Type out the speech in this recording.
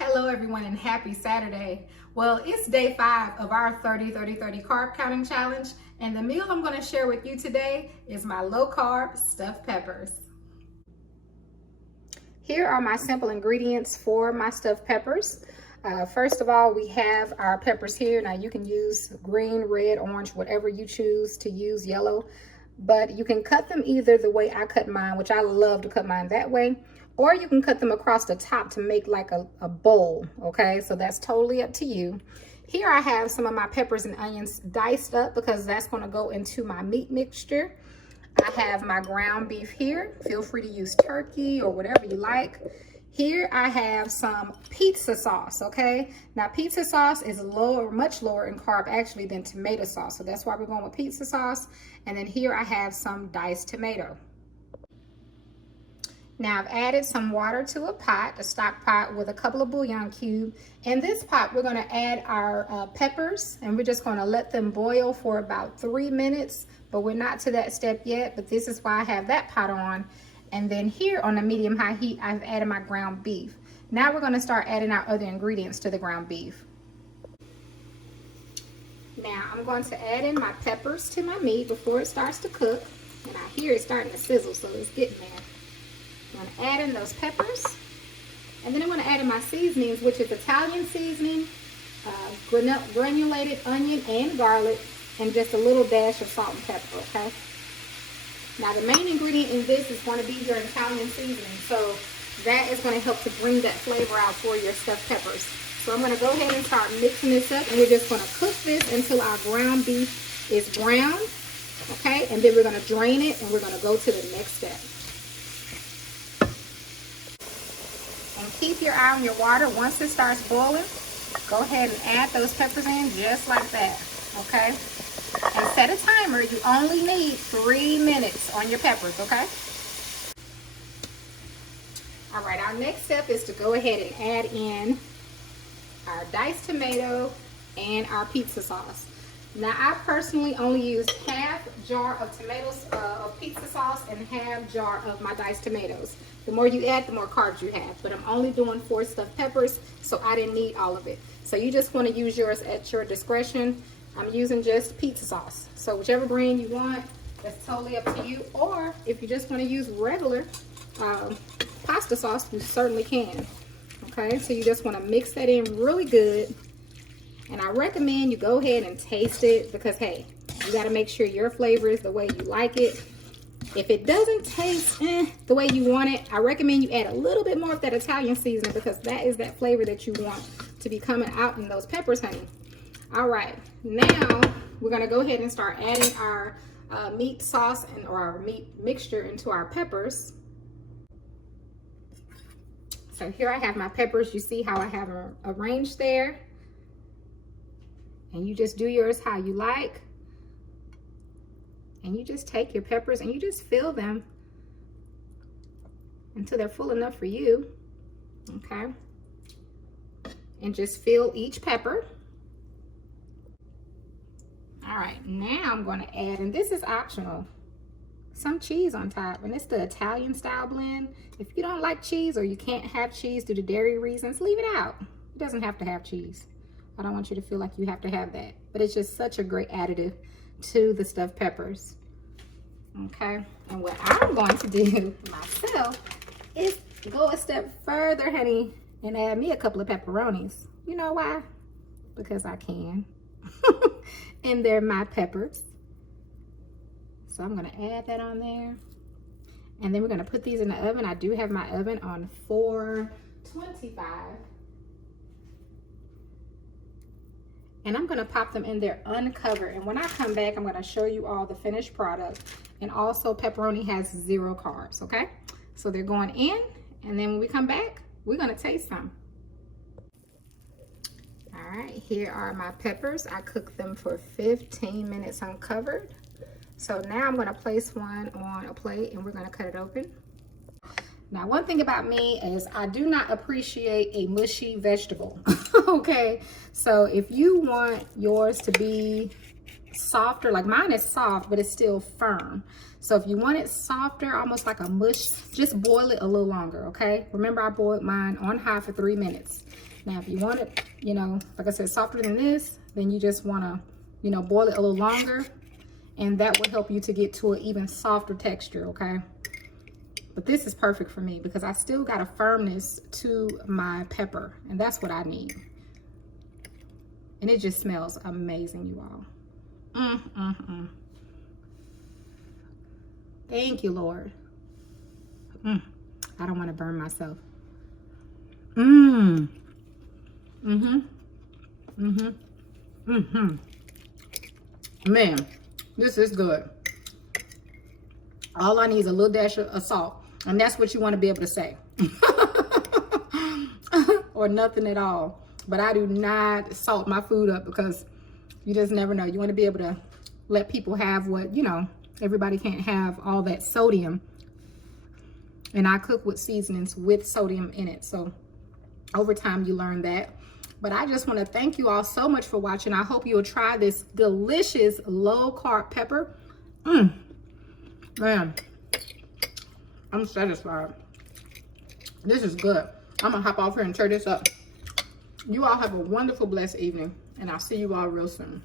Hello everyone and happy Saturday. Well, it's day 5 of our 30-30-30 carb counting challenge, and the meal I'm going to share with you today is my low carb stuffed peppers. Here are my simple ingredients for my stuffed peppers. First of all, we have our peppers here. Now you can use green, red, orange, whatever you choose to use, yellow, but you can cut them either the way I cut mine, which I love to cut mine that way, or you can cut them across the top to make like a bowl, okay? So that's totally up to you. Here I have some of my peppers and onions diced up because that's gonna go into my meat mixture. I have my ground beef here. Feel free to use turkey or whatever you like. Here I have some pizza sauce, okay? Now pizza sauce is much lower in carb actually than tomato sauce. So that's why we're going with pizza sauce. And then here I have some diced tomato. Now I've added some water to a pot, a stock pot with a couple of bouillon cubes. In this pot, we're gonna add our peppers, and we're just gonna let them boil for about 3 minutes, but we're not to that step yet, but this is why I have that pot on. And then here on the medium-high heat, I've added my ground beef. Now we're gonna start adding our other ingredients to the ground beef. Now I'm going to add in my peppers to my meat before it starts to cook. And I hear it starting to sizzle, so it's getting there. I'm going to add in those peppers, and then I'm going to add in my seasonings, which is Italian seasoning, granulated onion and garlic, and just a little dash of salt and pepper, okay? Now the main ingredient in this is going to be your Italian seasoning, so that is going to help to bring that flavor out for your stuffed peppers. So I'm going to go ahead and start mixing this up, and we're just going to cook this until our ground beef is brown, okay? And then we're going to drain it, and we're going to go to the next step. And keep your eye on your water. Once it starts boiling, go ahead and add those peppers in just like that, okay? And set a timer. You only need 3 minutes on your peppers, okay? All right, our next step is to go ahead and add in our diced tomato and our pizza sauce. Now, I personally only used half jar of pizza sauce and half jar of my diced tomatoes. The more you add, the more carbs you have. But I'm only doing 4 stuffed peppers, so I didn't need all of it. So you just want to use yours at your discretion. I'm using just pizza sauce. So whichever brand you want, that's totally up to you. Or if you just want to use regular pasta sauce, you certainly can. Okay, so you just want to mix that in really good. And I recommend you go ahead and taste it because, hey, you got to make sure your flavor is the way you like it. If it doesn't taste the way you want it, I recommend you add a little bit more of that Italian seasoning because that is that flavor that you want to be coming out in those peppers, honey. All right, now we're going to go ahead and start adding our meat sauce or our meat mixture into our peppers. So here I have my peppers. You see how I have them arranged there. And you just do yours how you like. And you just take your peppers and you just fill them until they're full enough for you, okay? And just fill each pepper. All right, now I'm going to add, and this is optional, some cheese on top, and it's the Italian style blend. If you don't like cheese or you can't have cheese due to dairy reasons, leave it out. It doesn't have to have cheese. I don't want you to feel like you have to have that, but it's just such a great additive to the stuffed peppers. Okay, and what I'm going to do myself is go a step further, honey, and add me a couple of pepperonis. You know why? Because I can. And they're my peppers. So I'm going to add that on there. And then we're going to put these in the oven. I do have my oven on 425. And I'm going to pop them in there uncovered. And when I come back, I'm going to show you all the finished product. And also, pepperoni has 0 carbs, okay? So they're going in. And then when we come back, we're going to taste them. All right, here are my peppers. I cooked them for 15 minutes uncovered. So now I'm going to place one on a plate and we're going to cut it open. Now, one thing about me is I do not appreciate a mushy vegetable, okay? So if you want yours to be softer, like mine is soft, but it's still firm. So if you want it softer, almost like a mush, just boil it a little longer, okay? Remember, I boiled mine on high for 3 minutes. Now, if you want it, you know, like I said, softer than this, then you just want to, you know, boil it a little longer, and that will help you to get to an even softer texture, okay? But this is perfect for me because I still got a firmness to my pepper, and that's what I need. And it just smells amazing, you all. Thank you, Lord. I don't want to burn myself. Man, this is good. All I need is a little dash of salt, and that's what you want to be able to say. Or nothing at all. But I do not salt my food up because you just never know. You want to be able to let people have what, you know, everybody can't have all that sodium. And I cook with seasonings with sodium in it. So over time you learn that. But I just want to thank you all so much for watching. I hope you'll try this delicious low carb pepper. Man, I'm satisfied. This is good. I'm gonna hop off here and turn this up. You all have a wonderful, blessed evening, and I'll see you all real soon.